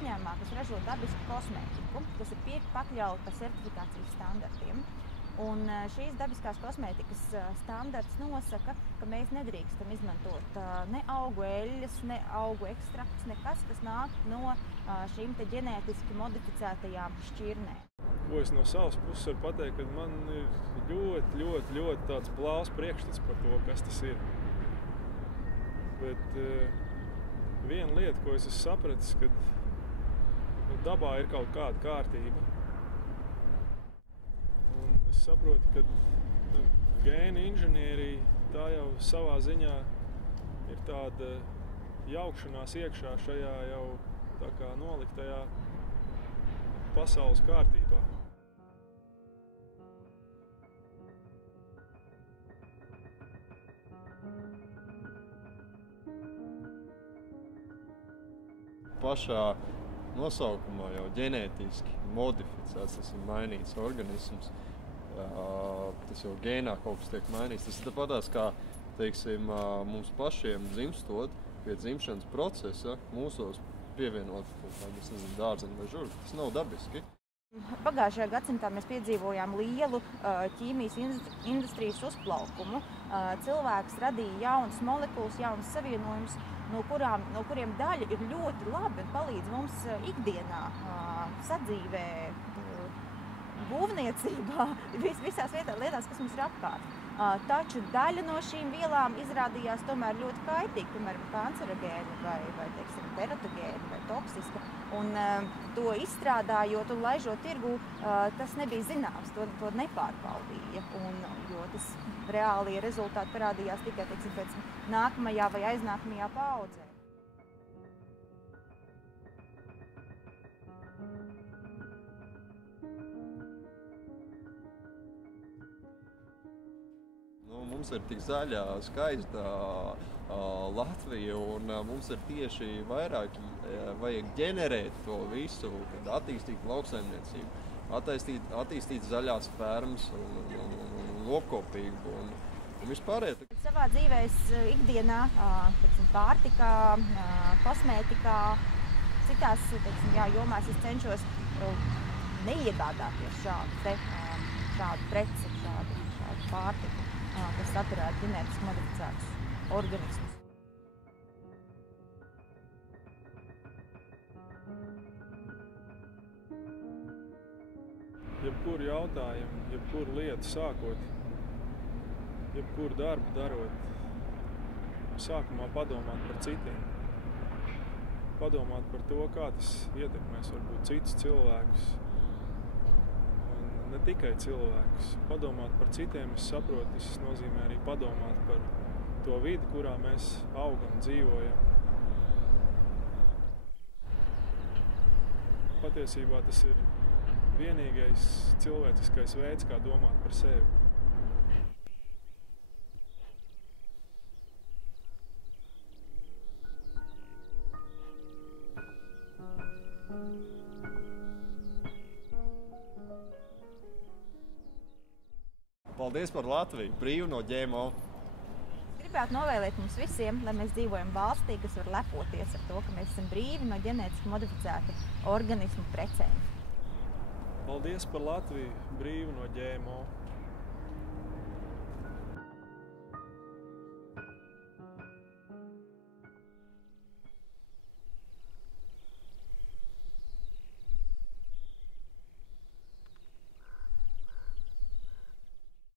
uzņēmumā, kas ražo dabisku kosmētiku, kas ir pakļauta certifikācijas standartiem. Un šīs dabiskās kosmētikas standarts nosaka, ka mēs nedrīkstam izmantot ne augu eļļas, ne augu ekstraktus, nekas, kas nāk no šīm te ģenētiski modificētajām šķirnēm. Ko es no savas puses varu pateikt, ka man ir ļoti tāds blāvs priekšstats par to, kas tas ir. Bet viena lieta, ko es esmu sapratis, ka dabā ir kaut kāda kārtība. Un es saprotu, ka gēna inženierija tā jau savā ziņā ir tāda jaukšanās iekšā šajā jau tā kā noliktajā pasaules kārtībā. Pašā nosaukumā jau ģenētiski modificēts, tas ir mainīts organisms. Tas jau gēnā kaut kas tiek mainīts. Tas ir tāpatās kā, teiksim, mums pašiem dzimstot pie dzimšanas procesa, mūsos pievienot kaut kādu dārzeņu vai žurku. Tas nav dabiski. Pagājušajā gadsimtā mēs piedzīvojām lielu ķīmijas industrijas uzplaukumu. Cilvēks radīja jaunas molekulas, jaunas savienojumus, no kuriem daļa ir ļoti labi un palīdz mums ikdienā, sadzīvē, būvniecībā, visās lietās, kas mums ir apkārt. Taču daļa no šīm vielām izrādījās tomēr ļoti kaitīga, piemēram, kancerogēna vai teiksim, teratogēna vai toksiska. Un to izstrādājot un laižot tirgū, tas nebija zināms, to nepārbaudīja. Jo tas reālie rezultāti parādījās tikai teiksim, pēc nākamajā vai aiznākamajā paaudzē. Mums ir tik zaļā, skaista Latvija, un mums ir tieši vairāk vajag ģenerēt to visu, attīstīt lauksaimniecību, attīstīt zaļās fermas un lopkopību un vispārējo. Savā dzīvē ikdienā, pārtikā, kosmētikā, citās jomās es cenšos neiegādāties šādu preci, šādu pārtiku, kas saturētu ģenētiski modificētus organismus. Jebkuru jautājumu, jebkuru lietu sākot, jebkuru darbu darot, sākumā padomāt par citiem. Padomāt par to, kā tas ietekmēs varbūt citus cilvēkus. Ne tikai cilvēkus. Padomāt par citiem, es saprotu, tas nozīmē arī padomāt par to vidi, kurā mēs augam, dzīvojam. Patiesībā tas ir vienīgais cilvēciskais veids, kā domāt par sevi. Paldies par Latviju, brīvu no ģēmo! Gribētu novēlēt mums visiem, lai mēs dzīvojam valstī, kas var lepoties ar to, ka mēs esam brīvi no ģenētiski modificētu organismu precēm. Paldies par Latviju, brīvu no ģēmo!